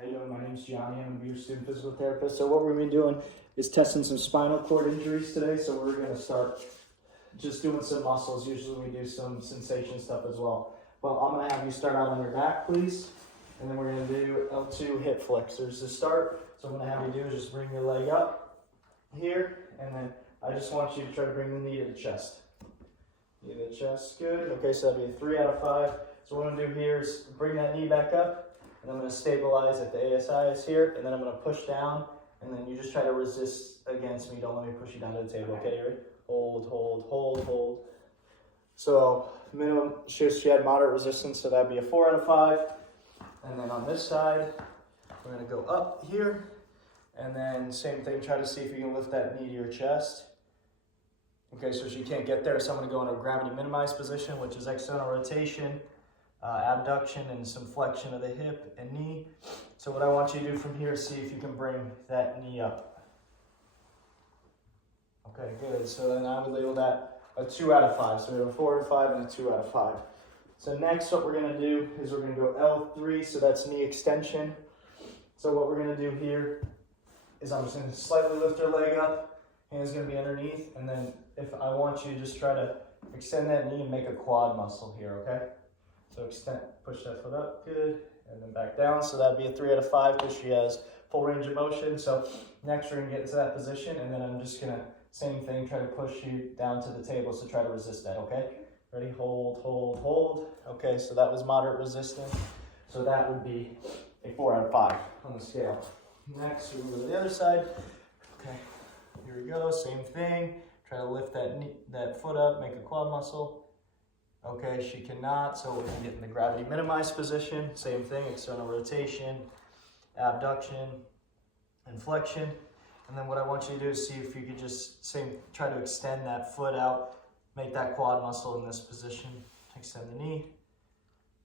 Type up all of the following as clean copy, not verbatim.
How you doing? My name's Gianni. I'm your student physical therapist. So what we're going to be doing is testing some spinal cord injuries today. So we're going to start just doing some muscles. Usually we do some sensation stuff as well. Well, I'm going to have you start out on your back, please. And then we're going to do L2 hip flexors to start. So what I'm going to have you do is just bring your leg up here. And then I just want you to try to bring the knee to the chest. Knee to the chest, good. Okay, so that'll be a 3 out of 5. So what I'm going to do here is bring that knee back up. And I'm going to stabilize at the ASI is here, and then I'm going to push down, and then you just try to resist against me. Don't let me push you down to the table. Okay, you ready? Hold, hold, hold, hold. So minimum, she had moderate resistance, so that'd be a 4 out of 5. And then on this side, we're going to go up here, and then same thing, try to see if you can lift that knee to your chest. Okay, so she can't get there, so I'm going to go into a gravity minimized position, which is external rotation, abduction, and some flexion of the hip and knee. So what I want you to do from here is see if you can bring that knee up. Okay, good. So then I would label that a 2 out of 5. So we have a 4 out of 5 and a 2 out of 5. So next what we're going to do is we're going to go L3, so that's knee extension. So what we're going to do here is I'm just going to slightly lift her leg up, hand's going to be underneath, and then if I want you to just try to extend that knee and make a quad muscle here, okay? So extend, push that foot up, good, and then back down. So that'd be a 3 out of 5 because she has full range of motion. So next we're gonna get into that position, and then I'm just gonna, same thing, try to push you down to the table, so try to resist that, okay? Ready, hold, hold, hold. Okay, so that was moderate resistance. So that would be a 4 out of 5 on the scale. Next, we move to the other side. Okay, here we go, same thing. Try to lift that knee, that foot up, make a quad muscle. Okay, she cannot, so we can get in the gravity minimized position. Same thing, external rotation, abduction, and flexion. And then what I want you to do is see if you could just try to extend that foot out, make that quad muscle in this position. Extend the knee.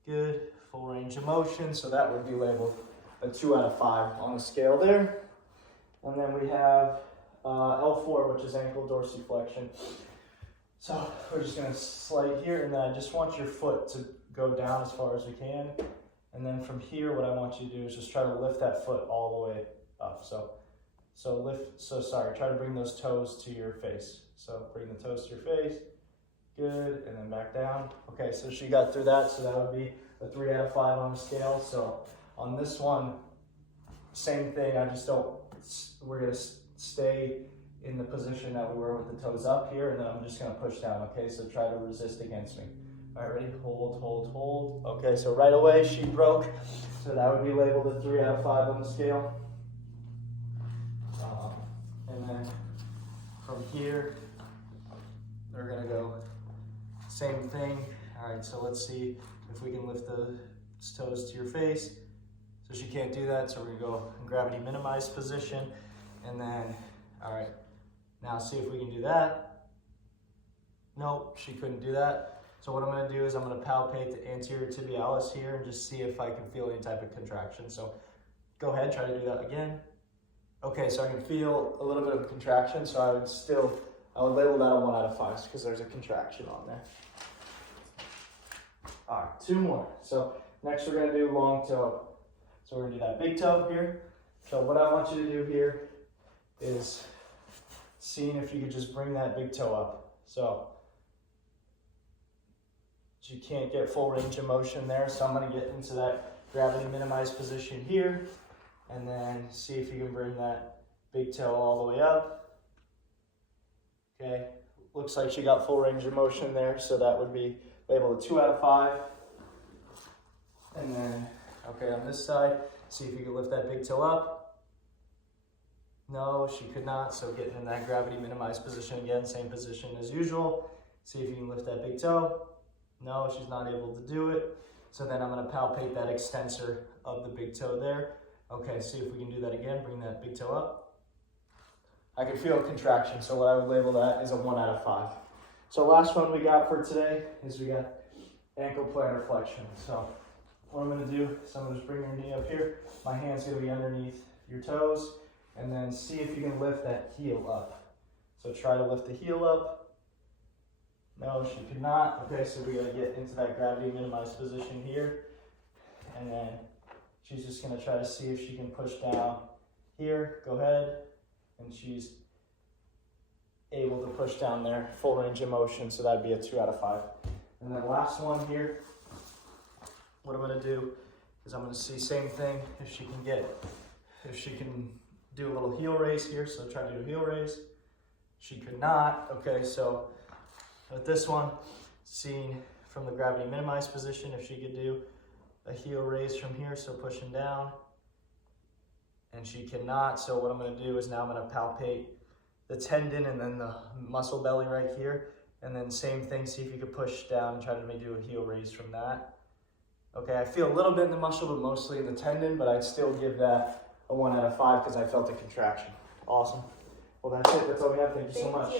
Good, full range of motion. So that would be labeled a 2 out of 5 on the scale there. And then we have L4, which is ankle dorsiflexion. So we're just going to slide here, and then I just want your foot to go down as far as we can. And then from here, what I want you to do is just try to lift that foot all the way up. Try to bring those toes to your face. So bring the toes to your face. Good, and then back down. Okay, so she got through that, so that would be a 3 out of 5 on the scale. So on this one, same thing, we're going to stay in the position that we were with the toes up here, and then I'm just going to push down, okay? So try to resist against me. All right, ready? Hold, hold, hold. Okay, so right away she broke, so that would be labeled a 3 out of 5 on the scale. And then from here, we're going to go same thing. All right, so let's see if we can lift those toes to your face. So she can't do that, so we're going to go in gravity minimized position, and then, all right. Now see if we can do that. Nope, she couldn't do that. So what I'm going to do is I'm going to palpate the anterior tibialis here and just see if I can feel any type of contraction. So go ahead, try to do that again. Okay, so I can feel a little bit of a contraction, so I would label that a 1 out of 5 because there's a contraction on there. All right, 2 more. So next we're going to do long toe. So we're going to do that big toe here. So what I want you to do here is seeing if you could just bring that big toe up. So you can't get full range of motion there, so I'm going to get into that gravity minimized position here, and then see if you can bring that big toe all the way up. Okay, looks like she got full range of motion there, so that would be labeled a 2 out of 5. And then, okay, on this side, see if you can lift that big toe up. No, she could not, so getting in that gravity minimized position again, same position as usual. See if you can lift that big toe. No, she's not able to do it. So then I'm going to palpate that extensor of the big toe there. Okay, see if we can do that again. Bring that big toe up. I can feel a contraction, so what I would label that is a 1 out of 5. So last one we got for today is we got ankle plantar flexion. So what I'm going to do is I'm going to just bring your knee up here. My hand's going to be underneath your toes. And then see if you can lift that heel up. So try to lift the heel up. No, she could not. Okay, so we gotta get into that gravity minimized position here. And then She's just gonna try to see if she can push down here. Go ahead. And she's able to push down there, full range of motion, so that'd be a 2 out of 5. And then last one here, what I'm gonna do is I'm gonna see same thing, if she can do a little heel raise here, so try to do a heel raise. She could not, okay, so with this one, seeing from the gravity minimized position, if she could do a heel raise from here, so pushing down, and she cannot. So what I'm gonna do is now I'm gonna palpate the tendon and then the muscle belly right here, and then same thing, see if you could push down and try to maybe do a heel raise from that. Okay, I feel a little bit in the muscle, but mostly in the tendon, but I'd still give that a 1 out of 5 because I felt a contraction. Awesome. Well, that's it. That's all we have. Thank you so much.